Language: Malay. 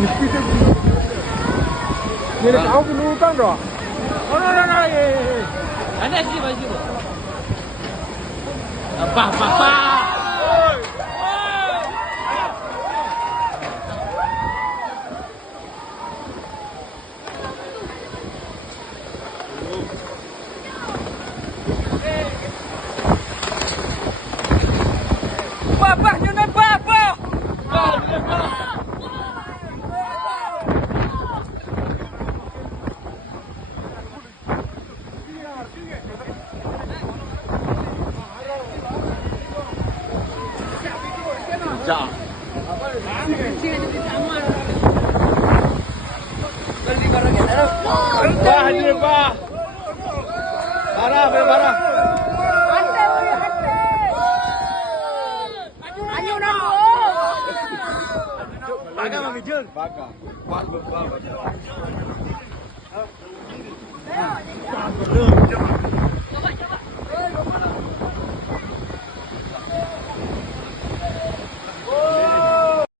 Ni tahu penurutan dah. Oh, no. Ada sih baju. Apa. Bapak Ayunan bapak. Ja. Bah, ini bah. Parah. Ayunan. Baga mami jeng. Baga.